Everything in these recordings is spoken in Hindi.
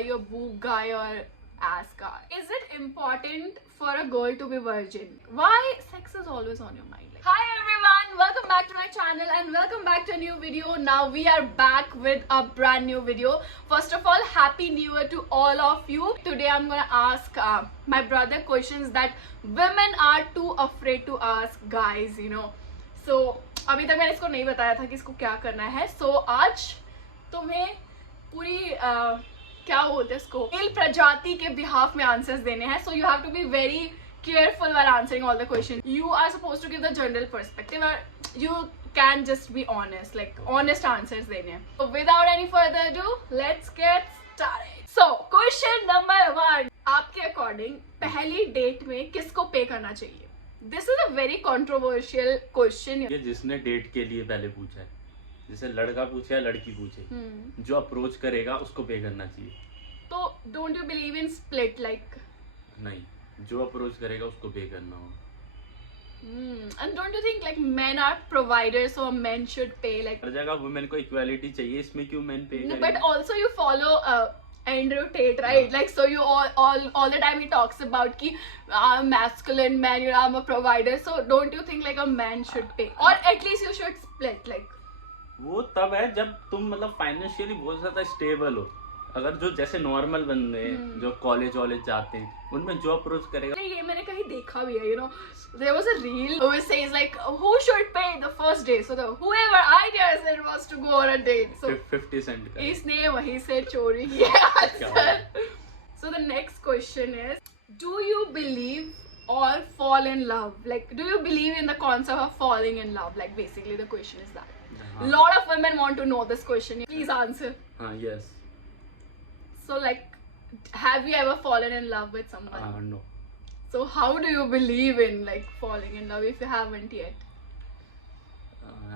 you a boob guy or ass guy? Is it important for a girl to be virgin? Why sex is always on your mind? Hi everyone, welcome back to my channel and welcome back to a new video. Now we are back with a brand new video. First of all, happy new year to all of you. Today I'm gonna ask my brother questions that women are too afraid to ask guys, you know. So अभी तक मैंने इसको नहीं बताया था कि इसको क्या करना है. So आज तुम्हें पूरी क्या बोलते हैं इसको, मेल प्रजाति के बिहाफ में आंसर्स देने हैं. So you have to be very careful while answering all the questions. You are supposed to give the general perspective or you can just be honest, like honest answers देने हैं. So without any further ado, let's get started. So question number 1, आपके अकॉर्डिंग पहली डेट में किसको पे करना चाहिए? This is a very controversial question. ये जिसने डेट के लिए पहले पूछा है, जैसे लड़का पूछे या लड़की पूछे, जो अप्रोच करेगा उसको पे करना चाहिए. तो don't you believe in split like? नहीं, जो अप्रोच करेगा उसको पे करना होगा. And don't you think like men are providers, so men should pay like? हर जगह वुमेन को इक्वालिटी चाहिए, इसमें क्यों मेन पे करेंगे? But also you follow Andrew Tate, right? Like so you all the time he talks about कि I'm masculine man, you know, I'm a provider. So don't you think like a man should pay, or at least you should split like? वो तब है जब तुम मतलब फाइनेंशियली बहुत ज्यादा स्टेबल हो. अगर जो जैसे नॉर्मल बंदे जो कॉलेज वॉलेज जाते हैं, उनमें जो अप्रोच करेगा. ये मैंने कहीं देखा भी है, you know, there was a reel which says like who should pay the first day, so the whoever idea said was to go on a date, so 50 Saint का इसने वहीं से चोरी किया answer. So the next question is, do you believe or fall in love? Like, do you believe in the concept of falling in love? Like, basically the question is that. A lot of women want to know this question. Please answer. Yes. So like, have you ever fallen in love with someone? No. So how do you believe in like falling in love if you haven't yet?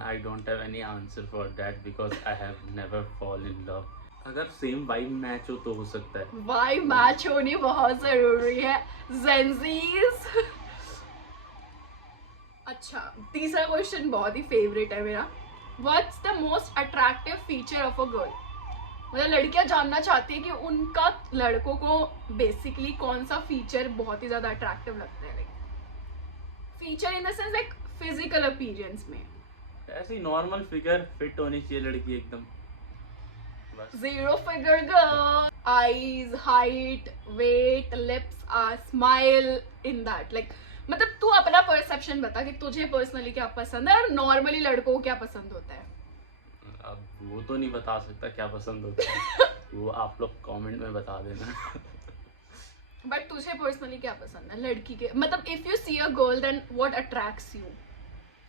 I don't have any answer for that because I have never fall in love. अगर सेम वाइब मैच हो तो हो सकता है. वाइब मैच होनी बहुत जरूरी है. ज़ेंजीज. अच्छा, तीसरा क्वेश्चन बहुत ही फेवरेट है मेरा. What's the most attractive feature of a girl? मतलब लड़कियां जानना चाहती है कि उनका लड़कों को बेसिकली कौन सा फीचर बहुत ही ज्यादा अट्रैक्टिव लगता है. Like feature in the sense like physical appearance में. ऐसी नॉर्मल फिगर फिट होनी चाहिए लड़की एकदम. Zero figure girl, eyes, height, weight, lips, smile in that. Like मतलब तू अपना परसेप्शन बता कि तुझे पर्सनली क्या पसंद है और नॉर्मली लड़कों को क्या पसंद होता है. अब वो तो नहीं बता सकता क्या पसंद होता है. वो आप लोग कमेंट में बता देना. बट तुझे पर्सनली क्या पसंद है लड़की के? मतलब if you see a girl then what attracts you?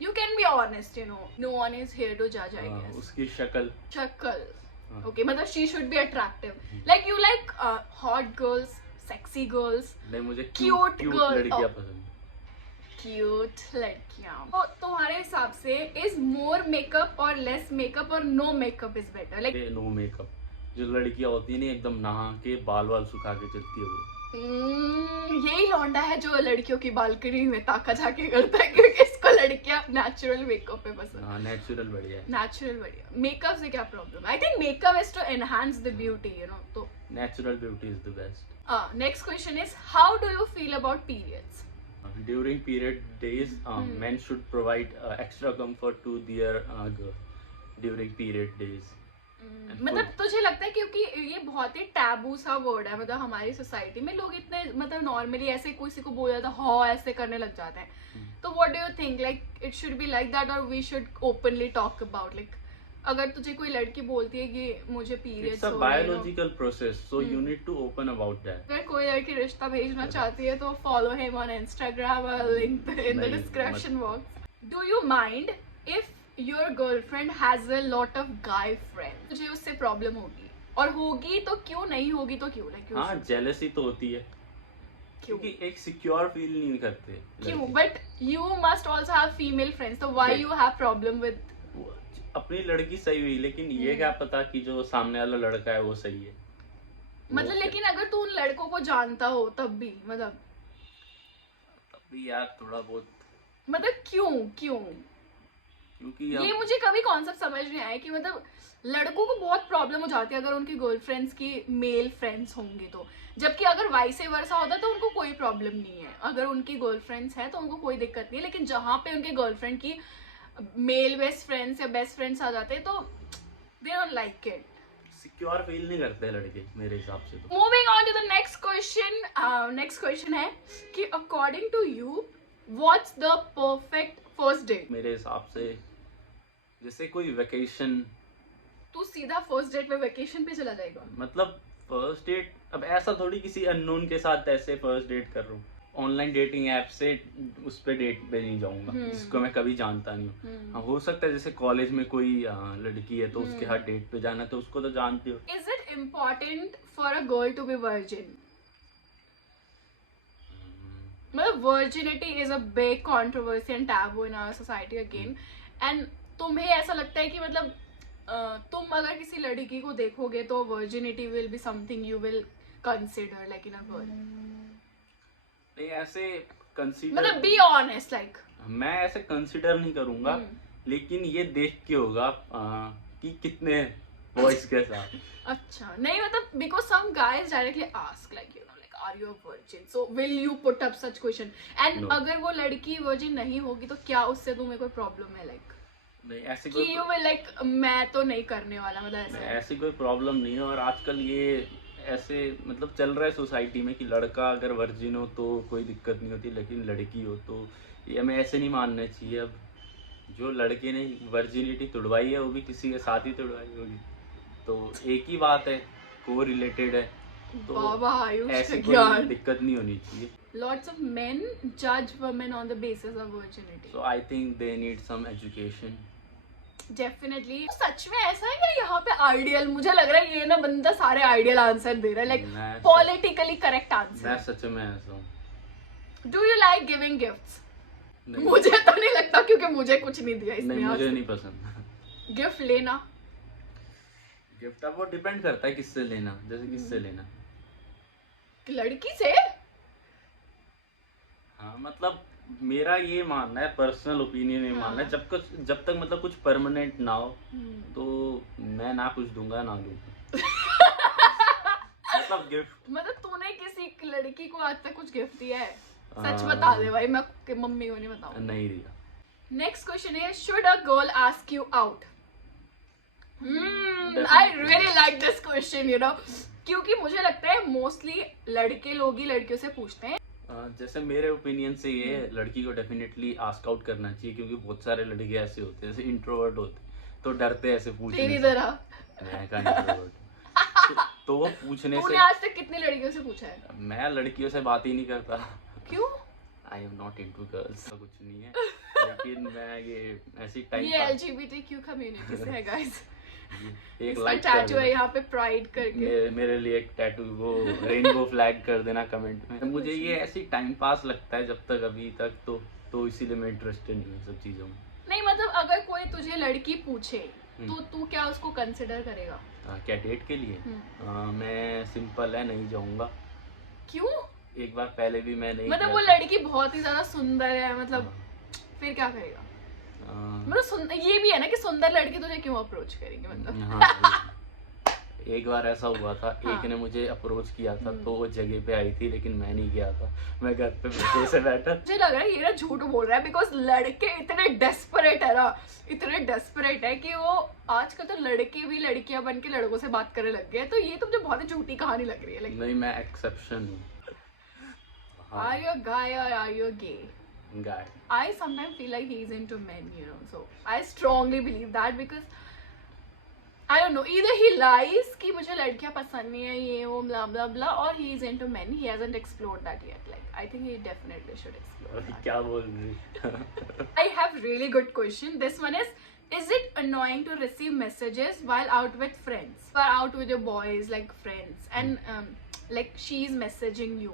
You can be honest, you know, no one is here to जज. आई गेस उसकी शक्ल. Okay, मतलब she should be attractive. Like you like hot girls, sexy girls. नहीं, मुझे cute girls. लड़कियां पसंद. Cute लड़कियां. तो तुम्हारे हिसाब से is more makeup or less makeup or no makeup is better? Like no makeup. जो लड़कियां होती है ना एकदम नहा के बाल सुखा के चलती है वो. यही लौंडा है जो लड़कियों की बालकनी में ताका झाके करता है क्योंकि इसको लड़कियां नेचुरल मेकअप पे पसंद. हाँ, नेचुरल बढ़िया है. नेचुरल बढ़िया. मेकअप से क्या problem? I think makeup is to enhance the beauty, you know. तो natural beauty is the best. Next question is, how do you feel about periods? During period days, men should provide extra comfort to their girl during period days. मतलब तुझे लगता है क्योंकि ये बहुत ही टैबू सा वर्ड है, मतलब हमारी सोसाइटी में लोग इतने मतलब नॉर्मली ऐसे किसी को बोल जाता है हाँ ऐसे करने लग जाते हैं. तो what do you think, like it should be like that और we should openly talk about? Like अगर तुझे कोई लड़की बोलती है कि मुझे पीरियड्स हो रहे हैं, biological process, so you need to open about that. अगर कोई लड़की रिश्ता भेजना चाहती है तो follow him on Instagram, link in the description box. Do you mind if your girlfriend has a lot of guy friends? तुझे उससे प्रॉब्लम होगी, और होगी तो क्यों, नहीं होगी तो क्यों? लाइक हाँ, जेलसी तो होती है क्योंकि एक सिक्योर फील नहीं करते. क्यों? But you must also have female friends, तो why you have problem with? अपनी लड़की सही हुई, लेकिन ये क्या पता कि जो सामने वाला लड़का है वो सही है. मतलब लेकिन अगर तू उन लड़कों को जानता हो तब भी यार थोड़ा बहुत मतलब क्यों क्योंकि ये मुझे कभी कॉन्सेप्ट समझ नहीं आया कि मतलब लड़कों को बहुत प्रॉब्लम हो जाती है अगर उनकी गर्लफ्रेंड्स की मेल फ्रेंड्स होंगे तो, जबकि अगर वाइस वर्सा होता तो उनको कोई प्रॉब्लम नहीं है। अगर उनकी गर्लफ्रेंड्स है तो उनको कोई दिक्कत नहीं है, लेकिन जहाँ पे उनके गर्लफ्रेंड की मेल बेस्ट फ्रेंड्स या बेस्ट फ्रेंड्स आ जाते हैं तो they don't like it. Secure feel नहीं करते लड़के मेरे हिसाब से तो। Moving on to the next question. Next question है कि according to you what's the perfect first date? मेरे हिसाब से जैसे कोई वेकेशन, तू सीधा फर्स्ट डेट पे वेकेशन पे चला जाएगा? मतलब फर्स्ट डेट, अब ऐसा थोड़ी किसी अननोन के साथ ऐसे फर्स्ट डेट कर रहा हूँ। ऑनलाइन डेटिंग ऐप से उस पे डेट पे नहीं जाऊंगा जिसको मैं कभी जानता नहीं हूँ। हाँ, हो सकता है जैसे कॉलेज में कोई लड़की है तो उसके साथ डेट पे जाना, तो उसको तो जानती हो। Is it important for a girl to be virgin? मतलब virginity is a big controversy and taboo in our society again, and तुम्हें ऐसा लगता है कि मतलब तुम अगर किसी लड़की को देखोगे तो virginity will be something you will consider like in a girl? नहीं, ऐसे कंसीडर, मतलब बी ऑनेस्ट, लाइक मैं ऐसे कंसीडर नहीं करूंगा, लेकिन ये देख के होगा कि कितने बॉयज के साथ। अच्छा, नहीं मतलब because some guys directly ask like you know like are you a virgin, so will you put up such question, and अगर वो लड़की वर्जिन नहीं होगी तो क्या उससे तुम्हें कोई प्रॉब्लम है? लाइक नहीं, ऐसी कोई यू विल लाइक मैं तो नहीं करने वाला, मतलब ऐसी कोई प्रॉब्लम नहीं है। और आजकल ये ऐसे मतलब चल रहा है सोसाइटी में कि लड़का अगर वर्जिन हो तो कोई दिक्कत नहीं होती, लेकिन लड़की हो तो ये हमें ऐसे नहीं मानना चाहिए। अब जो लड़के ने वर्जिनिटी तुड़वाई है वो भी किसी के साथ ही तुड़वाई होगी, तो एक ही बात है, को रिलेटेड है, तो ऐसी कोई दिक्कत नहीं होनी चाहिए। Lots of men judge women on the basis of virginity. So I think they need some education. Definitely. सच में ऐसा है क्या यहाँ पे आइडियल? मुझे लग रहा है ये ना बंदा सारे आइडियल आंसर दे रहा है, लाइक पॉलिटिकली करेक्ट आंसर। मैं सच में ऐसा हूँ। Do you like giving gifts? मुझे तो नहीं लगता, क्योंकि मुझे कुछ नहीं दिया इसने। नहीं, मुझे नहीं पसंद गिफ्ट लेना। गिफ्ट अब वो डिपेंड करता है किससे लेना, जैसे किससे लेना, लड़की से। हाँ, मतलब मेरा ये मानना है, पर्सनल ओपिनियन ये मानना है, जब तक मतलब कुछ परमानेंट ना हो तो मैं ना कुछ दूंगा ना लूंगा। मतलब गिफ्ट, मतलब तूने किसी लड़की को आज तक कुछ गिफ्ट दिया है? सच बता दे भाई, मैं मम्मी को नहीं बताऊंगा। नहीं दिया। नेक्स्ट क्वेश्चन है, should a girl ask you out? I really like this question, you know, क्योंकि मुझे लगता है मोस्टली लड़के लोग ही लड़कियों से पूछते हैं। जैसे मेरे ओपिनियन से ये लड़की को डेफिनेटली आस्क आउट करना चाहिए, क्योंकि बहुत सारे लड़के ऐसे होते हैं जैसे इंट्रोवर्ट होते तो डरते ऐसे पूछने तेरी तरह। मैं का इंट्रोवर्ट तो वो पूछने से। आज तक कितनी लड़कियों से पूछा है? मैं लड़कियों से बात ही नहीं करता। क्यों? I am not into girls, कुछ नहीं है, लेकिन मैं ये ऐसी टाइम ये LGBTQ कम्युनिटी से है गाइस। एक लाइक टैटू है यहाँ पे प्राइड करके, मेरे लिए एक टैटू वो रेनबो फ्लैग कर देना कमेंट में। मुझे ये ऐसी टाइम पास लगता है, जब तक अभी तक तो इसीलिए मैं इंटरेस्टेड नहीं हूँ सब चीजों में। नहीं मतलब अगर कोई तुझे लड़की पूछे तो तू क्या उसको कंसिडर करेगा? क्या डेट के लिए? मैं सिंपल है, नहीं जाऊंगा। क्यों? एक बार पहले भी मैं नहीं, मतलब वो लड़की बहुत ही ज्यादा सुंदर है, मतलब फिर क्या करेगा? मतलब ये भी है ना कि सुंदर लड़की तुझे क्यों अप्रोच करेंगे, मतलब। हाँ, एक बार ऐसा हुआ था, एक ने मुझे अप्रोच किया था तो वो जगह पे आई थी, लेकिन मैं नहीं गया था, मैं घर पे मजे से बैठा। मुझे लग रहा है ये ना झूठ बोल रहा है, बिकॉज लड़के इतने डेस्परेट है ना, इतने डेस्परेट है कि वो आजकल तो लड़के भी लड़कियां बन के लड़कों से बात करने लग गए, तो ये तो मुझे बहुत ही झूठी कहानी लग रही है। नहीं, मैं एक्सेप्शन हूँ। Are you a guy or are you a gay? Guy. I sometimes feel like he's into men, you know. So I strongly believe that because I don't know. Either he lies कि मुझे लड़कियां पसंद नहीं है ये वो blah blah blah, or he is into men. He hasn't explored that yet. Like I think he definitely should explore that. क्या बोल रही? I have really good question. This one is it annoying to receive messages while out with friends, or out with your boys like friends, and like she's messaging you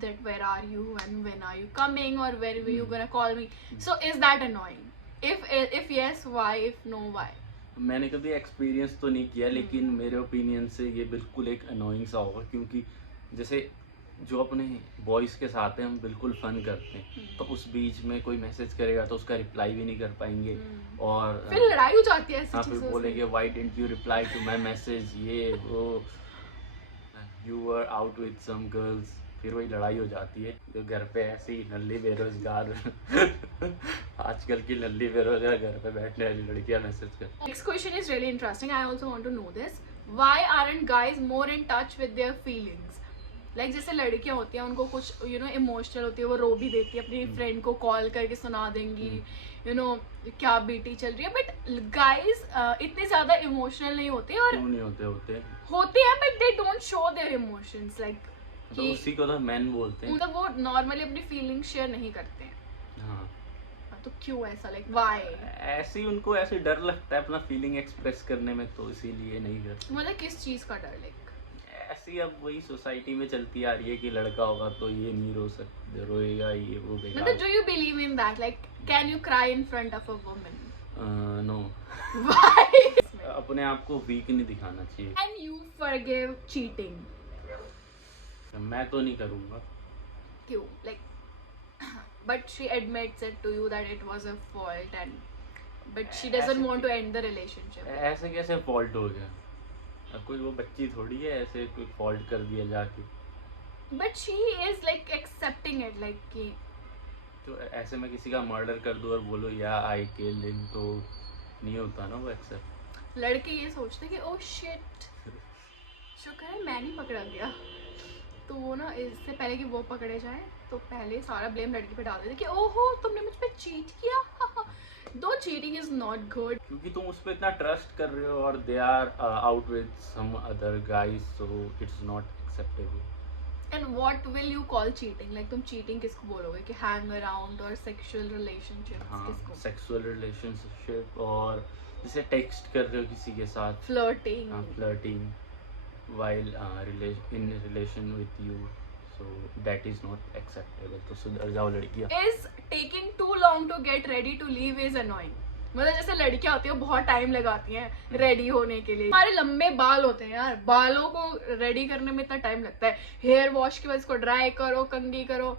that where are you and when are you coming or when are you gonna call me? So is that annoying? If yes, why? If no, why? मैंने कभी एक्सपीरियंस तो नहीं किया, लेकिन मेरे ओपिनियन से ये बिल्कुल एक अनोइंग सा होगा, क्योंकि जैसे जो अपने बॉयज के साथ हैं हम बिल्कुल फन करते हैं, तो उस बीच में कोई मैसेज करेगा तो उसका रिप्लाई भी नहीं कर पाएंगे और फिर लड़ाई हो जाती है ऐसी हाँ फिर चीजों से। बोलेंगे why didn't you reply to my message, ये वो you were out with some girls, फिर वही लड़ाई हो जाती है। जो घर पे ऐसे ही नल्ली बेरोजगार आजकल की नल्ली बेरोजगार घर पे बैठने वाली लड़कियां मैसेज कर। Next question is really interesting. I also want to know this. Why aren't guys more in touch with their feelings? Like जैसे लड़कियां होती हैं उनको कुछ इमोशनल होती है, वो रो भी देती है, अपनी फ्रेंड को कॉल करके सुना देंगी क्या बीटी चल रही है, बट गाइस इतने ज्यादा इमोशनल नहीं होते और क्यों नहीं होते होते हैं but they don't show their emotions like तो उसी को तो मैन बोलते हैं। मतलब वो नॉर्मली अपनी फीलिंग्स शेयर नहीं करते हैं। हाँ तो क्यों ऐसा, लाइक व्हाई? ऐसे ही उनको ऐसे डर लगता है अपना फीलिंग एक्सप्रेस करने में, तो इसीलिए नहीं करते। मतलब किस चीज का डर? लाइक ऐसी अब वही सोसाइटी में चलती आ रही है कि लड़का होगा तो ये नहीं रोएगा, ये वो बेकार। मतलब do you believe in that? Like can you cry in front of a woman? No. Why? अपने आप को वीक नहीं दिखाना चाहिए। Can you forgive cheating? मैं तो नहीं करूँगा। क्यों? Like but she admits it to you that it was a fault and but she doesn't want to end the relationship. ऐसे कैसे फॉल्ट हो गया? अब कोई वो बच्ची थोड़ी है ऐसे कोई फॉल्ट कर दिया जाके। But she is like accepting it like कि तो ऐसे मैं किसी का मर्डर कर दूं और बोलो या आई किल्ड हिम, तो नहीं होता ना वो एक्सेप्ट। लड़के ये सोचते कि ओह शिट शुक्र है मैं नहीं पकड़ा गया, तो वो ना इससे पहले कि वो पकड़े जाए तो पहले सारा ब्लेम लड़की पे डाल देते कि ओहो तुमने मुझ पे चीट किया। दो चीटिंग इज नॉट गुड, क्योंकि तुम उस पे इतना ट्रस्ट कर रहे हो और they are out with some other guys, so it's not acceptable. And what will you call cheating? Like तुम चीटिंग किसको बोलोगे? कि हैंग अराउंड और सेक्सुअल रिलेशनशिप? हाँ किसको? सेक्सुअल रिलेशनशिप और जैसे टेक्स्ट कर रहे हो किसी के साथ, flirting. Flirting while in relation with you, so that is not acceptable। तो सुधर जाओ लड़कियां। Is taking too long to get ready to leave is annoying? मतलब जैसे लड़कियां होती हैं बहुत टाइम लगाती हैं रेडी होने के लिए। हमारे लंबे बाल होते हैं यार, बालों को रेडी करने में इतना टाइम लगता है, हेयर वॉश के बाद इसको ड्राई करो, कंघी करो।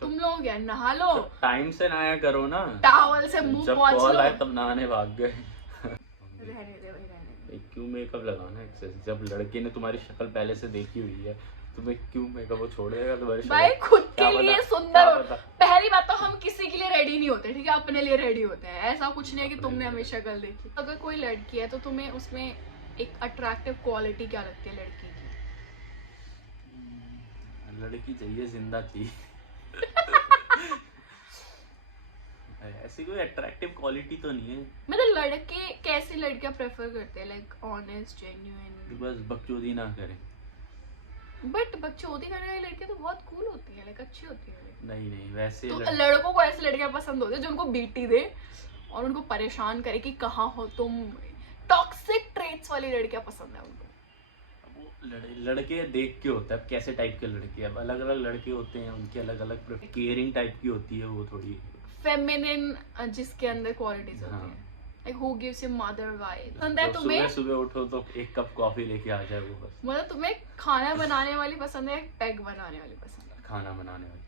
तुम लोग यार नहा लो, तो टाइम से नहाया करो ना, टॉवल से मुंह जब पोंछ कॉल लो। आए तब नहाने भाग गए। रहने दे भाई, रहने दे। क्यों मेकअप लगाना एक्सेस? जब लड़के ने तुम्हारी शक्ल पहले से देखी हुई है, तुम्हें क्यों मेकअप वो छोड़ देगा तुम्हारी शक्ल? भाई खुद के क्या लिए पता, सुंदर क्या हो। पता। पहली बात तो हम किसी के लिए रेडी नहीं होते, ठीक है, अपने लिए रेडी होते हैं। ऐसा कुछ नहीं है कि अपने तुमने लिए हमें शक्ल देखी। अगर कोई लड़की है तो तुम्हें उसमें एक अट्रैक्टिव क्वालिटी क्या लगती है लड़की की? लड़की चाहिए जिंदा चाहिए। ऐसी कोई अट्रैक्टिव क्वालिटी तो नहीं है। मतलब लड़के कैसी लड़कियां प्रेफर करते हैं? लाइक ऑनेस्ट, जेन्युइन, बस बकचोदी ना करें। बट बकचोदी करने वाली लड़कियां तो बहुत कूल होती है, लाइक अच्छी होती है। नहीं वैसे तो लड़कों को ऐसी लड़कियां पसंद होती है जो उनको बीटी दे और उनको परेशान करे कि कहाँ हो तुम। टॉक्सिक ट्रेट्स वाली लड़कियां पसंद है उनको। वो लड़के देख के होता है कैसे टाइप के लड़के। अब अलग अलग लड़के होते हैं, उनकी अलग अलग केयरिंग टाइप की होती है, वो थोड़ी फेमिनिन जिसके अंदर क्वालिटीज होती हाँ। हैं, like who gives you mother vibe. पसंद है तो तुम्हें? सुबह उठो तो एक कप कॉफी लेके आ जाए वो बस। मतलब तुम्हें खाना बनाने वाली पसंद है, पैग बनाने वाली पसंद है? खाना बनाने वाली।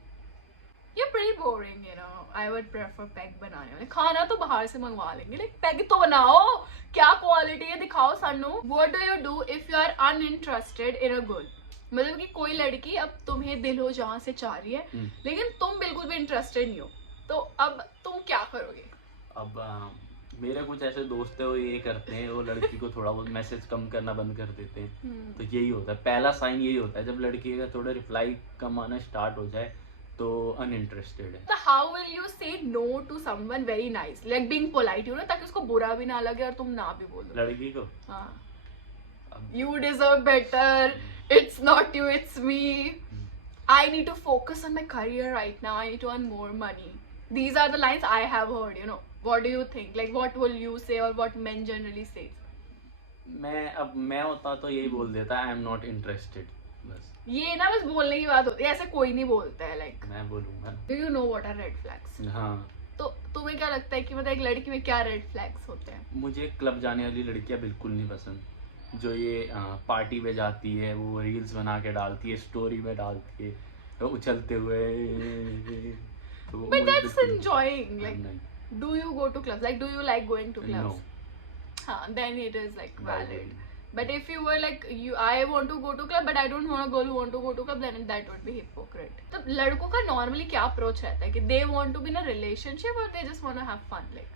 You're pretty boring, you know. I would prefer peg बनाने वाले। खाना तो बाहर से मंगवा लेंगे, लाइक पैग तो बनाओ। क्या क्वालिटी है दिखाओ सानू। What do you do if you are uninterested in a girl? मतलब कि कोई लड़की अब तुम्हें दिल हो जहाँ से चाह रही है, लेकिन तुम बिल्कुल भी इंटरेस्टेड नहीं हो, तो अब तुम क्या करोगे? अब मेरे कुछ ऐसे दोस्त है वो ये करते हैं, वो लड़की को थोड़ा बहुत मैसेज कम करना बंद कर देते हैं। तो यही होता है, पहला साइन यही होता है। जब लड़की का थोड़ा रिप्लाई कम आना स्टार्ट हो जाए तो अनइंटरेस्टेड है। तो how will you say no to someone very nice, like being polite, you know, ताकि उसको बुरा भी ना लगे और तुम ना भी बोलो लड़की को हाँ you deserve better, it's not you, it's me, I need to focus on my career right now, I need to earn more money. These are the lines I have heard, you know. What do you think? Like, what will you say or what men generally say? मैं होता तो यही बोल देता, आई एम नॉट इंटरेस्टेड, बस। ये ना बस बोलने की बात होती है, ऐसे कोई नहीं बोलता है। लाइक मैं बोलूंगा। Do you know what are red flags? हाँ, तो तुम्हें क्या लगता है कि मतलब एक लड़की में क्या रेड फ्लैग्स होते हैं? मुझे क्लब जाने वाली लड़कियां बिल्कुल नहीं पसंद। जो ये पार्टी में जाती है, वो रील्स बना के डालती है, स्टोरी में डालती है, तो उछलते हुए तो But वो that's बिल्कुल enjoying. Like, नहीं, do you go to clubs? Like, do you like going to no, clubs? Then it is like valid. valid. But if you were like I want to go to club, but I don't want a girl who want to go to club, then that would be hypocrite. तो लड़कों का normally क्या approach रहता है कि they want to be in a relationship or they just want to have fun, like?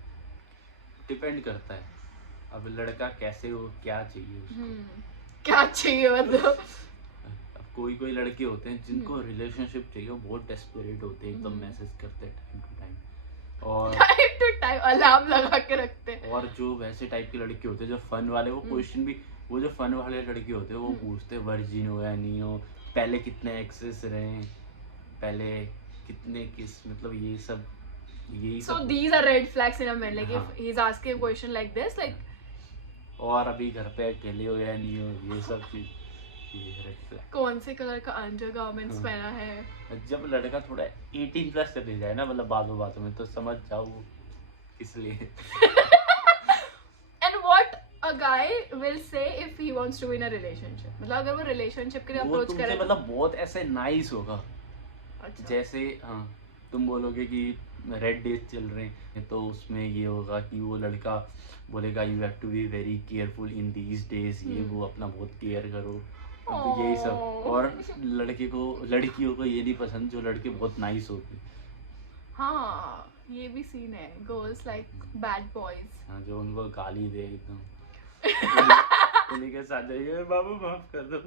Depend करता है अब लड़का कैसे हो, क्या चाहिए उसको। क्या चाहिए मतलब? अब कोई कोई लड़के होते हैं जिनको रिलेशनशिप चाहिए, वो बहुत डेस्परेट होते हैं, एकदम मैसेज करते हैं टाइम टू टाइम, और टाइम टू टाइम अलार्म लगा के रखते हैं। और जो वैसे टाइप के लड़के होते हैं जो फन वाले, वो क्वेश्चन भी, वो जो फन वाले लड़के होते हैं वो पूछते हैं वर्जिन हो या नहीं हो, पहले कितने एक्सेस रहे, पहले कितने किस, मतलब यही सब So these are red flags in a man. Like if he's asking a question like this, like, और अभी घर पे अकेले हो या नहीं हो, ये सब चीज, ये रेड फ्लैग। कौन से कलर का अंडर गारमेंट्स पहना है। जब लड़का थोड़ा 18 प्लस चले जाए ना, मतलब बातों में, तो समझ जाओ वो इसलिए। And what a guy will say if he wants to be in a relationship. मतलब अगर वो relationship के लिए वो approach तुमसे करे, मतलब बहुत ऐसे नाइस होगा, अच्छा, जैसे तुम बोलोगे कि रेड डेज चल रहे हैं, तो उसमें ये होगा कि वो लड़का बोलेगा you have to be very careful in these days, ये वो अपना बहुत केयर करो, तो यही सब। और लड़कियों को ये नहीं पसंद जो लड़के बहुत नाइस होते हैं। हाँ ये भी सीन है, गर्ल्स लाइक बैड बॉयज। हाँ, जो उनको गाली दे एकदम, उन्हीं के साथ जाइए, बाबू माफ कर दो।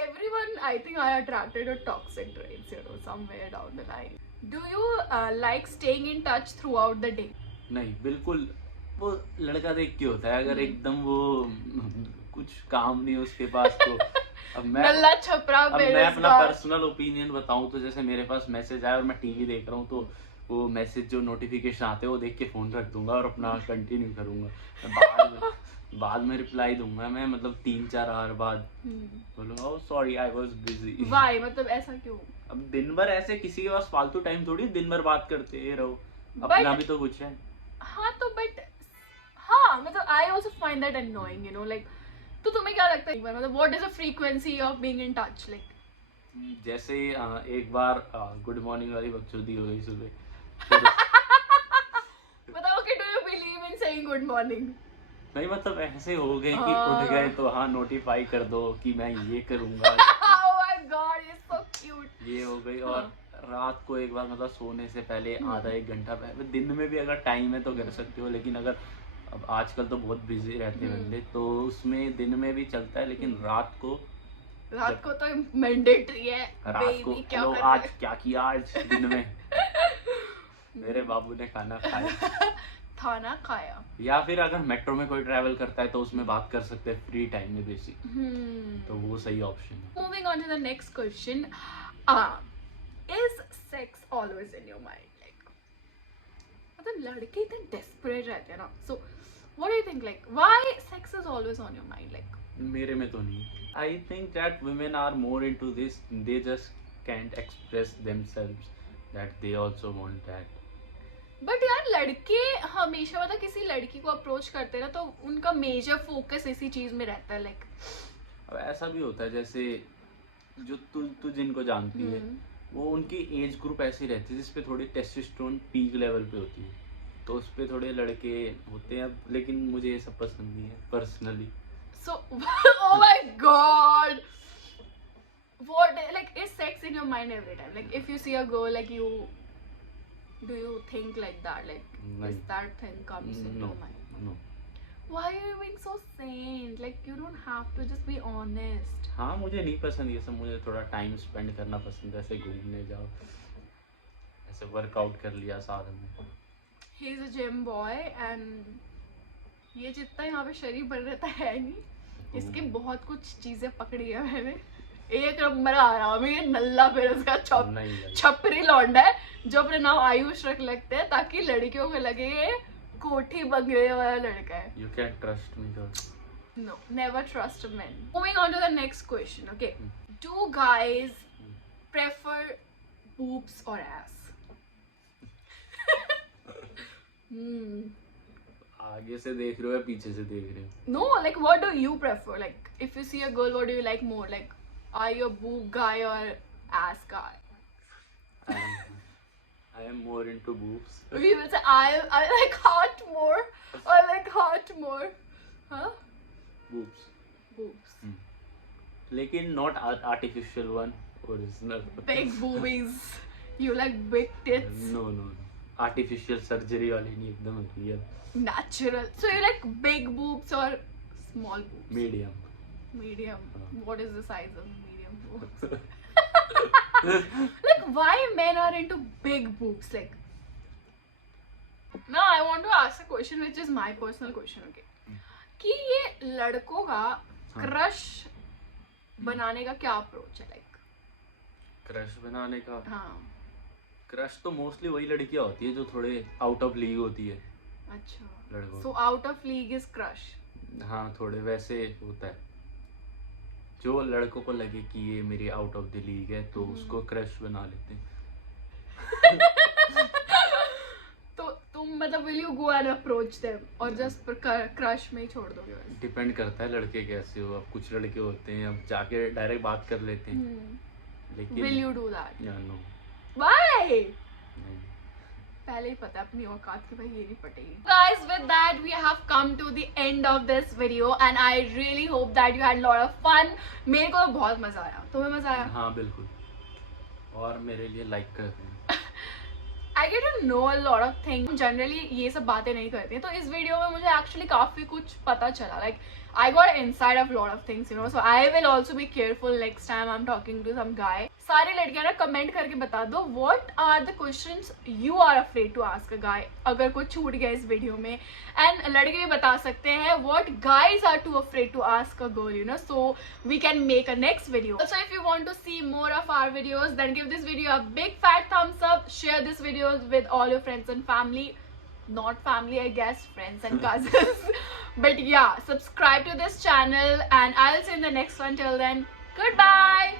Everyone, I think, are attracted to toxic traits, you know, somewhere down the line. Do you like staying in touch throughout the day? नहीं, बिल्कुल, वो लड़का देख के होता है, अगर एकदम वो कुछ काम नहीं है उसके पास, तो अब मैं अपना पर्सनल ओपिनियन बताऊं तो, जैसे मेरे पास मैसेज आया और मैं टीवी देख रहा हूँ, तो वो मैसेज जो नोटिफिकेशन आते हैं वो देख के फोन रख दूंगा और अपना कंटिन्यू करूंगा। बाद में रिप्लाई दूंगा मैं, मतलब 3-4 आवर बाद बोलूंगा sorry I was busy. Why, मतलब ऐसा क्यों? अब दिन भर ऐसे किसी के पास फालतू टाइम थोड़ी दिन भर बात करते रहो, अपना भी तो कुछ है। हाँ तो बट हाँ मतलब I also find that annoying, you know, like, तो तुम्हें क्या लगता है मतलब what is the frequency of being in touch? Like जैसे एक बार गुड मॉर्निंग वाली बकचोदी हो गई सुबह, बताओ कि do you believe in saying good morning? नहीं, मतलब ऐसे हो गए कि उठ गए तो हाँ नोटिफाई कर दो कि मैं ये करूंगा। Oh my God, it's so cute. ये हो गई। और रात को एक बार, मतलब सोने से पहले आधा 1 घंटा पहले, दिन में भी अगर टाइम है तो कर सकते हो, लेकिन अगर अब आजकल तो बहुत बिजी रहते हैं बंदे, तो उसमें दिन में भी चलता है, लेकिन रात को तो मैंडेटरी है। रात को क्या हेलो, कर आज रहे? क्या किया आज दिन में, मेरे बाबू ने खाना खाया, या फिर अगर मेट्रो में कोई ट्रैवल करता है तो उसमें बात कर सकते हैं फ्री टाइम में बेसिक, तो वो सही ऑप्शन है। Moving on to the next question, is sex always in your mind? Like मतलब लड़के इतने डेस्परेट रहते हैं ना, so what do you think, like why sex is always on your mind? Like मेरे में तो नहीं, I think that women are more into this, they just can't express themselves that they also want that. But यार लड़के हमेशा मतलब किसी लड़की को अप्रोच करते हैं ना, तो उनका मेजर फोकस इसी चीज में रहता है। लाइक अब ऐसा भी होता है, जैसे जो तू जिनको जानती है, वो उनकी एज ग्रुप ऐसी रहती है जिसपे थोड़ी टेस्टोस्टेरोन पीक लेवल पे होती है, तो उस पे थोड़े लड़के होते हैं। अब लेकिन मुझे ये सब पसंद नहीं है personally. So oh my god, what like is sex in your mind every time? Like if you see a girl, like you do you think like that, like is that thing comes in your mind? No. Why are you being so saint? Like you don't have to, just be honest. हाँ, मुझे नहीं पसंद ये सब, मुझे थोड़ा टाइम स्पेंड करना पसंद है, ऐसे घूमने जाओ, ऐसे वर्कआउट कर लिया साथ में। He is a gym boy and ये जितना यहाँ पे शरीर बन रहता है नहीं, इसकी बहुत कुछ चीजें पकड़ी है मैंने। एक नंबर आराम है, नल्ला फिर उसका छपरी लौंडा है जो अपने नाम आयुष रख लगते हैं ताकि लड़कियों को लगे ये कोठी बंगले वाला लड़का है। You can trust me, girl. No, never trust men. Moving on to the next question, okay? Do guys prefer boobs or ass? आगे से देख रहे हो या पीछे से देख रहे हो? No, like what do you prefer? Like if you see a girl, what do you like more? Like are you a boob guy or ass guy? I am more into boobs. We will say I like hot more or like hot more. Huh? Boobs. Boobs. लेकिन not artificial one, original. Big boobies. You like big tits. No. Artificial surgery वाली नहीं, एकदम real. Natural. So you like big boobs or small boobs? Medium. Medium. What is the size of medium boobs? Like why men are into big boobs? Like now I want to ask a question which is my personal question, okay? कि ये लड़कों का क्रश बनाने का क्या अप्रोच है? लाइक क्रश बनाने का, हाँ, क्रश तो मोस्टली वही लड़कियां होती है जो थोड़े आउट ऑफ लीग होती है। अच्छा, लड़कों so out of league is crush. हाँ, थोड़े वैसे होता है, जो लड़कों को लगे कि ये मेरी आउट ऑफ द लीग है तो उसको क्रश बना लेते हैं। तो तुम मतलब will you go and approach them और जस्ट क्रश में ही छोड़ दोगे? डिपेंड करता है लड़के कैसे हो। अब कुछ लड़के होते हैं अब जाके डायरेक्ट बात कर लेते हैं, लेकिन will you do that? No. Why? पहले ही पता अपनी औकात की, भाई ये नहीं पटेगी। Guys, with that we have come to the end of this video and I really hope that you had a lot of fun. मेरे को बहुत मजा आया, तुम्हें मजा आया? हाँ बिल्कुल, और मेरे लिए लाइक कर दें। I get to know a lot of things. Generally ये सब बातें नहीं करती हैं, तो इस वीडियो में मुझे actually काफी कुछ पता चला. Like I got inside of a lot of things, you know. So I will also be careful next time I'm talking to some guy. सारी लड़कियां ना कमेंट करके बता दो what are the questions you are afraid to ask a guy, अगर कोई छूट गया इस वीडियो में. And लड़के भी बता सकते हैं what guys are too afraid to ask a girl, you know. So we can make a next video. Also, if you want to see more of our videos, then give this video a big fat thumbs up. Share this video with all your friends and family. Not family, I guess, friends and cousins. But yeah, subscribe to this channel and I'll see you in the next one. Till then, goodbye.